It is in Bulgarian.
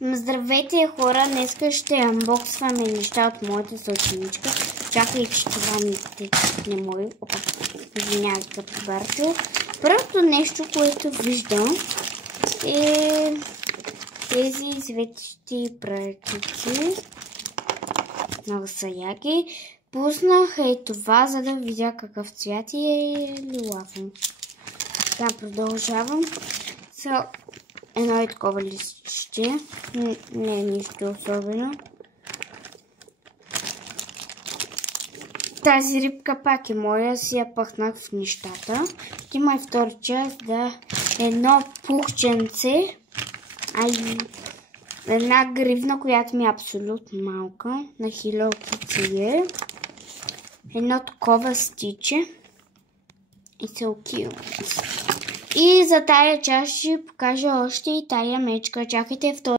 Здравейте, хора! Днес ще анбоксваме неща от моята съученичка. Чакай, че това не мой. Извинявайте, като Бартил. Първото нещо, което виждам е тези светещи пръчици. Много са яки. Пуснах това, за да видя какъв цвят е лилаво. Сега продължавам. Едно е такова листче. Не е нищо особено. Тази рибка пак е моя. Си я пъхнах в нещата. Има и втори част. Да, едно пухченце. Една гривна, която ми е абсолютно малка. На Hello Kitty е. Едно такова стиче. И се окилват. И за тая част ще покажа още и тая мечка. Чакайте втори.